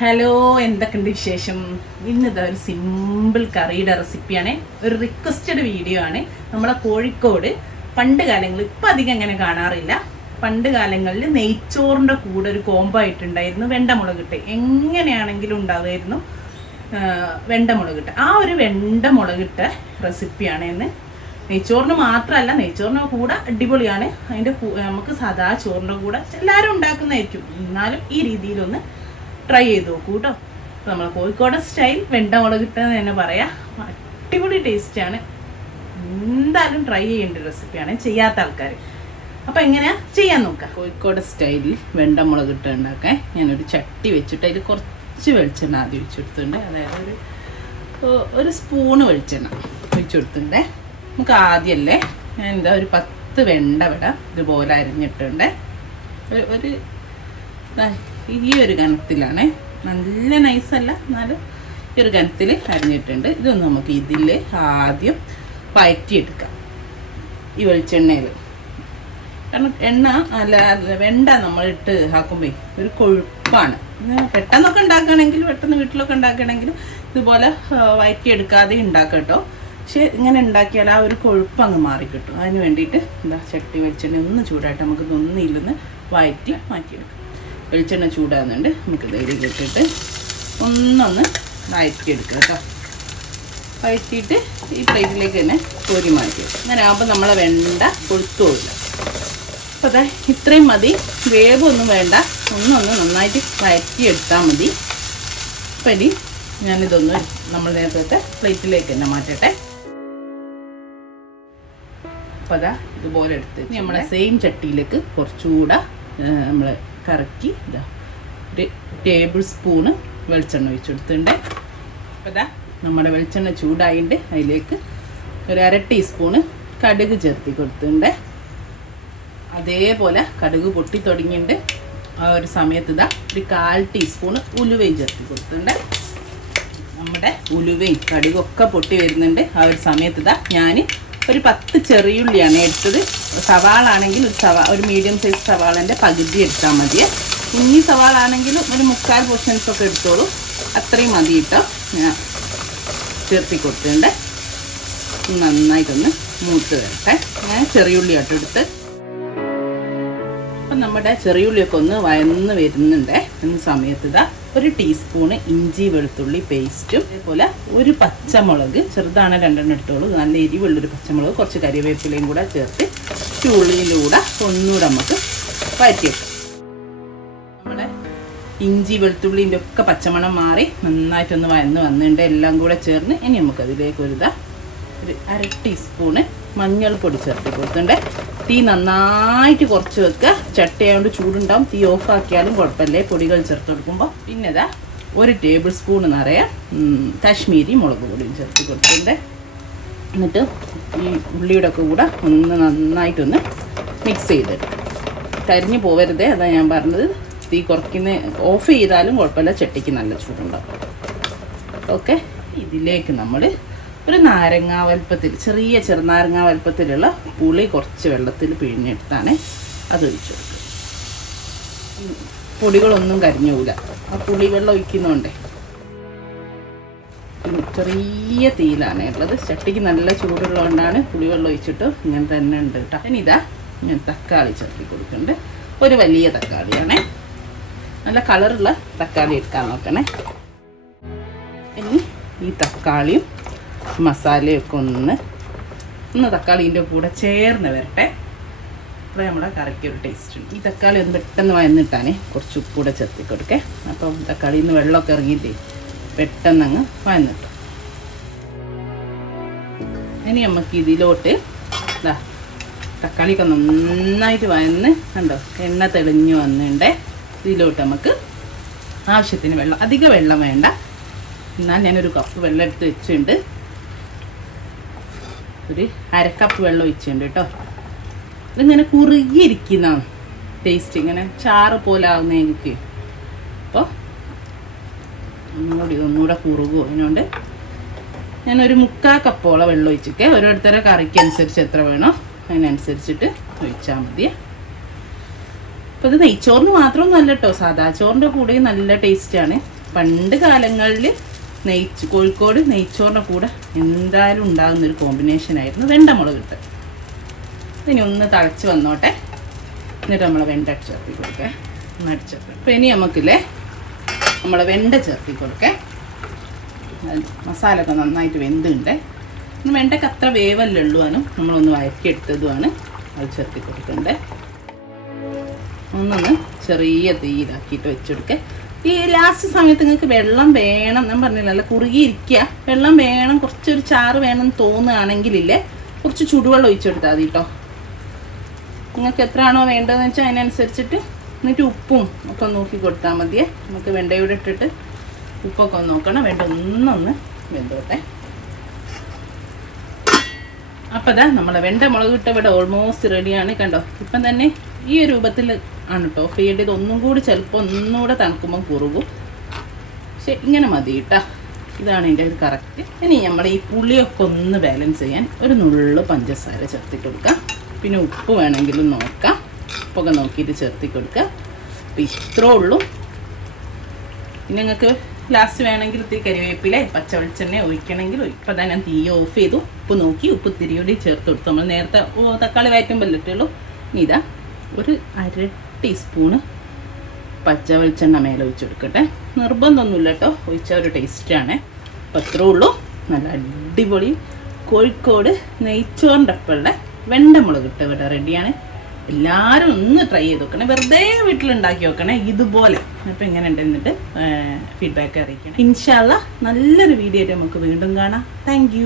Hello എന്തൊക്കെയുണ്ട് വിശേഷം? ഇന്നിതാ ഒരു സിമ്പിൾ കറിയുടെ റെസിപ്പിയാണ് ഒരു റിക്വസ്റ്റഡ് വീഡിയോ ആണ്. നമ്മുടെ കോഴിക്കോട് പണ്ട് കാലങ്ങളിൽ ഇപ്പം അധികം അങ്ങനെ കാണാറില്ല. പണ്ട് കാലങ്ങളിൽ നെയ്ച്ചോറിന്റെ കൂടെ ഒരു കോംബോ ആയിട്ടുണ്ടായിരുന്നു വെണ്ടമുളകിട്ട് എങ്ങനെയാണെങ്കിലും ഉണ്ടാകുമായിരുന്നു ആ, വെണ്ടമുളകിട്ട് ആ ഒരു വെണ്ടമുളകിട്ട റെസിപ്പിയാണ് ഇന്ന്. നെയ്ച്ചോറിന് മാത്രമല്ല നെയ്ച്ചോറിന് കൂടെ അടിപൊളിയാണ്. അതിന്റെ നമുക്ക് സദാ ചോറിന്റെ കൂടെ എല്ലാവരും ഉണ്ടാക്കുന്നതായിരിക്കും. എന്നാലും ഈ രീതിയിലൊന്ന് ട്രൈ ചെയ്ത് നോക്കൂ കേട്ടോ നമ്മൾ കോഴിക്കോട് സ്റ്റൈൽ വെണ്ട മുളകിട്ടെന്ന് തന്നെ പറയാം. അടിപൊളി ടേസ്റ്റാണ് എന്തായാലും ട്രൈ ചെയ്യേണ്ട റെസിപ്പിയാണ് ചെയ്യാത്ത ആൾക്കാർ അപ്പോൾ എങ്ങനെയാ? ചെയ്യാൻ നോക്കുക കോഴിക്കോട് സ്റ്റൈലിൽ വെണ്ട മുളകിട്ട് ഉണ്ടാക്കാൻ ഞാനൊരു ചട്ടി വെച്ചിട്ട് അതിൽ കുറച്ച് വെളിച്ചെണ്ണ ആദ്യം ഒഴിച്ചെടുത്തിട്ടുണ്ട്. അതായത് ഒരു ഒരു സ്പൂണ് വെളിച്ചെണ്ണ ഒഴിച്ചെടുത്തിട്ടുണ്ട്. നമുക്ക് ആദ്യമല്ലേ ഞാൻ എന്താ ഒരു പത്ത് വെണ്ട വിട ഇതുപോലെ അരിഞ്ഞിട്ടുണ്ട്. ഒരു ഒരു ഈ ഒരു കനത്തിലാണ് നല്ല നൈസല്ല എന്നാലും ഈ ഒരു കനത്തിൽ അരിഞ്ഞിട്ടുണ്ട്. ഇതൊന്ന് നമുക്ക് ഇതിൽ ആദ്യം വഴറ്റിയെടുക്കാം ഈ വെളിച്ചെണ്ണയിൽ. കാരണം എണ്ണ അല്ല വെണ്ട വെണ്ട നമ്മളിട്ട് ആക്കുമ്പോൾ ഒരു കൊഴുപ്പാണ്. പെട്ടെന്നൊക്കെ ഉണ്ടാക്കുകയാണെങ്കിൽ പെട്ടെന്ന് വീട്ടിലൊക്കെ ഉണ്ടാക്കുകയാണെങ്കിൽ ഇതുപോലെ വയറ്റിയെടുക്കാതെ ഉണ്ടാക്കാം കേട്ടോ. പക്ഷേ ഇങ്ങനെ ഉണ്ടാക്കിയാൽ ആ ഒരു കൊഴുപ്പ് അങ്ങ് മാറിക്കിട്ടും. അതിന് വേണ്ടിയിട്ട് എന്താ ചട്ടി വെളിച്ചെണ്ണ ഒന്ന് ചൂടായിട്ട് നമുക്ക് ഇതൊന്നും ഇല്ലെന്ന് വയറ്റി മാറ്റിയെടുക്കാം. വെളിച്ചെണ്ണ ചൂടാകുന്നുണ്ട്. നമുക്ക് ധൈര്യം ഇട്ടിട്ട് ഒന്നൊന്ന് വഴറ്റിയെടുക്കുക കേട്ടോ. വഴറ്റിയിട്ട് ഈ പ്ലേറ്റിലേക്ക് തന്നെ കോരി മാറ്റി. അങ്ങനെ ആകുമ്പോൾ നമ്മളെ വെണ്ട കൊളുത്തുമില്ല അപ്പോൾ അതെ ഇത്രയും മതി. വേവൊന്നും വേണ്ട. ഒന്നൊന്ന് നന്നായിട്ട് വഴറ്റിയെടുത്താൽ മതി. അപ്പം ഇനി ഞാനിതൊന്ന് നമ്മൾ നേരത്തെ പ്ലേറ്റിലേക്ക് തന്നെ മാറ്റട്ടെ. അപ്പോൾ അതാ ഇതുപോലെ എടുത്ത് നമ്മളെ സെയിം ചട്ടിയിലേക്ക് കുറച്ചുകൂടെ നമ്മൾ കറക്കി ഇതാ ഒരു ടേബിൾ സ്പൂണ് വെളിച്ചെണ്ണ ഒഴിച്ചെടുത്തിട്ടുണ്ട്. അപ്പോൾ ഇതാ നമ്മുടെ വെളിച്ചെണ്ണ ചൂടായിട്ട് അതിലേക്ക് ഒരു അര ടീസ്പൂണ് കടുക് ചേർത്തി കൊടുത്തിട്ടുണ്ട്. അതേപോലെ കടുക് പൊട്ടി തുടങ്ങിയിട്ടുണ്ട് ആ ഒരു സമയത്ത് ഇതാ ഒരു കാൽ ടീസ്പൂണ് ഉലുവയും ചേർത്തി കൊടുത്തിട്ടുണ്ട്. നമ്മുടെ ഉലുവയും കടുകൊക്കെ പൊട്ടി വരുന്നുണ്ട്. ആ ഒരു സമയത്ത് ഇതാ ഞാൻ ഒരു പത്ത് ചെറിയുള്ളിയാണ് എടുത്തത്. സവാള ആണെങ്കിൽ ഒരു സവാ ഒരു മീഡിയം സൈസ് സവാളന്റെ പകുതി എടുത്താൽ മതിയെ കുഞ്ഞി സവാള ആണെങ്കിൽ ഒരു മുക്കാൽ പോർഷൻസ് ഒക്കെ എടുത്തോളൂ. അത്രയും മതി കേട്ടോ. ഞാൻ ചേർത്തി കൊടുത്തിട്ടുണ്ട്. നന്നായിട്ടൊന്ന് മൂത്ത് വരട്ടെ. ഞാൻ ചെറിയുള്ളി ആട്ടോ എടുത്ത് അപ്പം നമ്മുടെ ചെറിയുള്ളിയൊക്കെ ഒന്ന് വയന്ന് വരുന്നുണ്ട്. എന്ന സമയത്ത് ഇതാ ഒരു ടീസ്പൂണ് ഇഞ്ചി വെളുത്തുള്ളി പേസ്റ്റും അതേപോലെ ഒരു പച്ചമുളക് ചെറുതാണ് രണ്ടെണ്ണം എടുത്തോളൂ. നല്ല എരിവുള്ളൊരു പച്ചമുളക് കുറച്ച് കറിവേപ്പിലയും കൂടെ ചേർത്ത് ചുള്ളിയിലൂടെ ഒന്നുകൂടെ നമുക്ക് വഴറ്റിയെടുക്കാം നമ്മുടെ ഇഞ്ചി വെളുത്തുള്ളിന്റെ ഒക്കെ പച്ചമണം മാറി നന്നായിട്ടൊന്ന് വയന്ന് വന്നിട്ടുണ്ട്. എല്ലാം കൂടെ ചേർന്ന് ഇനി നമുക്കതിലേക്ക് ഒരു ഇതാ ഒരു അര ടീസ്പൂണ് മഞ്ഞൾപ്പൊടി ചേർത്ത് കൊടുത്തിട്ടുണ്ട്. തീ നന്നായിട്ട് കുറച്ച് വെക്കുക. ചട്ടയായതുകൊണ്ട് ചൂടുണ്ടാവും. തീ ഓഫ് ആക്കിയാലും കുഴപ്പമില്ലേ. പൊടികൾ ചേർത്ത് കൊടുക്കുമ്പോൾ പിന്നെ ഇതാ ഒരു ടേബിൾ സ്പൂൺ നിറയെ കാശ്മീരി മുളക് പൊടിയും ചേർത്ത് കൊടുത്തിട്ടുണ്ട്. എന്നിട്ട് ഈ ഉള്ളിയുടെ ഒക്കെ കൂടെ ഒന്ന് നന്നായിട്ടൊന്ന് മിക്സ് ചെയ്തെടുക്കും കരിഞ്ഞു പോവരുതേ അതാ ഞാൻ പറഞ്ഞത്. തീ കുറയ്ക്കുന്ന ഓഫ് ചെയ്താലും കുഴപ്പമില്ല. ചട്ടിക്ക് നല്ല ചൂടുണ്ടാവും. ഓക്കെ ഇതിലേക്ക് നമ്മൾ ഒരു നാരങ്ങ വലുപ്പത്തിൽ ചെറിയ ചെറുനാരങ്ങ വലുപ്പത്തിലുള്ള പുളി കുറച്ച് വെള്ളത്തിൽ പിഴിഞ്ഞെടുത്താണ് അത് ഒഴിച്ചു കൊടുക്കുക. പൊടികളൊന്നും കരിഞ്ഞൂല. ആ പുളി വെള്ളം ഒഴിക്കുന്നോണ്ടേ. ചെറിയ തീയിലാണ് ഉള്ളത്. ചട്ടിക്ക് നല്ല ചൂടുള്ളതുകൊണ്ടാണ് പുളിവെള്ളം ഒഴിച്ചിട്ട് ഇങ്ങനെ തന്നെ ഉണ്ട് കേട്ടോ. ഇനിതാ ഞാൻ തക്കാളി ചേർത്തി കൊടുക്കുന്നുണ്ട്. ഒരു വലിയ തക്കാളിയാണേ. നല്ല കളറുള്ള തക്കാളി എടുക്കാൻ നോക്കണേ. ഇനി ഈ തക്കാളിയും മസാലയൊക്കെ ഒന്ന് ഒന്ന് തക്കാളീന്റെ കൂടെ ചേർന്ന് വരട്ടെ. അപ്പോൾ നമ്മുടെ കറിക്ക് ഒരു ടേസ്റ്റ് ഉണ്ട്. ഈ തക്കാളി ഒന്ന് പെട്ടെന്ന് വയന്നിട്ടാണേ കുറച്ച് ഉപ്പൂടെ കൂടെ ചേർത്തി കൊടുക്കേ. അപ്പം തക്കാളിയിൽ നിന്ന് വെള്ളമൊക്കെ ഇറങ്ങിയിട്ടേ പെട്ടെന്ന് അങ്ങ് വയന്നിട്ടു ഇനി നമുക്ക് ഇതിലോട്ട് ഇതാ തക്കാളിയൊക്കെ നന്നായിട്ട് വയന്ന് കണ്ടോ എണ്ണ തെളിഞ്ഞു വന്നിട്ട് ഇതിലോട്ട് നമുക്ക് ആവശ്യത്തിന് വെള്ളം അധികം വെള്ളം വേണ്ട. എന്നാൽ ഞാനൊരു കപ്പ് വെള്ളം എടുത്ത് വെച്ചിട്ടുണ്ട്. ഒരു അരക്കപ്പ് വെള്ളം ഒഴിച്ചിട്ടുണ്ട് കേട്ടോ ഇതിങ്ങനെ കുറുകിയിരിക്കുന്ന ടേസ്റ്റ് ഇങ്ങനെ ചാറ് പോലെ ആവുന്ന എനിക്ക്. അപ്പോൾ ഒന്നുകൂടി ഒന്നുകൂടെ കുറുകും. അതിനോണ്ട് ഞാനൊരു മുക്കാൽ കപ്പോളം വെള്ളം ഒഴിച്ചിട്ട് ഓരോരുത്തരെ കറിക്ക് അനുസരിച്ച് എത്ര വേണോ അതിനനുസരിച്ചിട്ട് ഒഴിച്ചാൽ മതി അപ്പോൾ ഇത് നെയ്ച്ചോറിന് മാത്രം നല്ല കേട്ടോ സാദാ ചോറിന്റെ കൂടെയും നല്ല ടേസ്റ്റാണ് പണ്ട് കാലങ്ങളിൽ നെയ്ച്ച് കോഴിക്കോട് നെയ്ച്ചോറിന്റെ കൂടെ എന്തായാലും ഉണ്ടാകുന്ന ഒരു കോമ്പിനേഷൻ ആയിരുന്നു വെണ്ട മുളക് ഇട്ട്. ഇനി ഒന്ന് തളച്ച് വന്നോട്ടെ. എന്നിട്ട് നമ്മൾ വെണ്ട ചേർത്തി കൊടുക്കേ. ഒന്ന് അടിച്ചേർത്ത് അപ്പോൾ ഇനി നമുക്കില്ലേ നമ്മൾ വെണ്ട ചേർത്തി കൊടുക്കേ. മസാല ഒക്കെ നന്നായിട്ട് വെന്തുണ്ട്. വെണ്ടയ്ക്ക് അത്ര വേവല്ലേ ഉള്ളുവാനും നമ്മളൊന്ന് വഴക്കിയെടുത്തതുമാണ് അത് ചേർത്തി കൊടുക്കണ്ടേ. ഒന്നൊന്ന് ചെറിയ തീയിലാക്കിയിട്ട് വെച്ചെടുക്കുക ഈ ലാസ്റ്റ് സമയത്ത് നിങ്ങൾക്ക് വെള്ളം വേണം ഞാൻ പറഞ്ഞില്ലല്ലോ കുറുകിയിരിക്കുക. വെള്ളം വേണം കുറച്ചൊരു ചാറ് വേണം എന്ന് തോന്നുകയാണെങ്കിലില്ലേ കുറച്ച് ചുടുവെള്ളം ഒഴിച്ചെടുത്താൽ മതി കേട്ടോ നിങ്ങൾക്ക് എത്രയാണോ വേണ്ടതെന്ന് വെച്ചാൽ അതിനനുസരിച്ചിട്ട് എന്നിട്ട് ഉപ്പും ഒക്കെ നോക്കി കൊടുത്താൽ മതിയേ. നമുക്ക് വെണ്ടയോടെ ഇട്ടിട്ട് ഉപ്പൊക്കെ ഒന്ന് നോക്കണം. വേണ്ട ഒന്നൊന്ന് വെന്തോട്ടെ. അപ്പം അതാ നമ്മളെ വെണ്ട മുളക് ഇട്ട ഇവിടെ ഓൾമോസ്റ്റ് റെഡിയാണ് കണ്ടോ? ഇപ്പം തന്നെ ഈ രൂപത്തിൽ ആണ് കേട്ടോ ഫീഡ് ഇതൊന്നും കൂടി ചിലപ്പോൾ ഒന്നുകൂടെ തണുക്കുമ്പം കുറുകും. പക്ഷെ ഇങ്ങനെ മതി കേട്ടോ ഇതാണ് എന്റെ ഒരു കറക്റ്റ് ഇനി നമ്മൾ ഈ പുളിയൊക്കെ ഒന്ന് ബാലൻസ് ചെയ്യാൻ ഒരു നുള്ളു പഞ്ചസാര ചേർത്തിട്ട് കൊടുക്കാം. പിന്നെ ഉപ്പ് വേണമെങ്കിലും നോക്കാം. ഉപ്പൊക്കെ നോക്കിയിട്ട് ചേർത്തി കൊടുക്കുക അപ്പം ഇത്രേ ഉള്ളൂ. പിന്നെ നിങ്ങൾക്ക് ലാസ്റ്റ് വേണമെങ്കിൽ ഇത്തിരി കരിവേപ്പില പച്ച വെളിച്ചെണ്ണ ഒഴിക്കണമെങ്കിൽ ഇപ്പം തന്നെ തീ ഓഫ് ചെയ്തു. ഉപ്പ് നോക്കി ഉപ്പ് തിരിയോടി ചേർത്ത് കൊടുത്തു. നമ്മൾ നേരത്തെ തക്കാളി വയറ്റുമ്പോൾ ഇട്ടുള്ളൂ ഇനി ഇതാ ഒരു അര ടീസ്പൂണ് പച്ച വെളിച്ചെണ്ണ മേലെ ഒഴിച്ച് കൊടുക്കട്ടെ. നിർബന്ധമൊന്നുമില്ല കേട്ടോ ഒഴിച്ച ഒരു ടേസ്റ്റാണ് അപ്പം അത്രേ ഉള്ളൂ. നല്ല അടിപൊളി കോഴിക്കോട് നെയ്ച്ചോറിന്റെ ഒപ്പമുള്ള വെണ്ടമുളക് ഇട്ട് ഇവിടെ റെഡിയാണ് എല്ലാവരും ഒന്ന് ട്രൈ ചെയ്ത് നോക്കണേ. വെറുതെ വീട്ടിലുണ്ടാക്കി നോക്കണേ. ഇതുപോലെ. അപ്പം ഇങ്ങനെ ഉണ്ട് എന്നിട്ട് ഫീഡ്ബാക്ക് അറിയിക്കണം. ഇൻഷാല്ല നല്ലൊരു വീഡിയോ നമുക്ക് വീണ്ടും കാണാം. താങ്ക്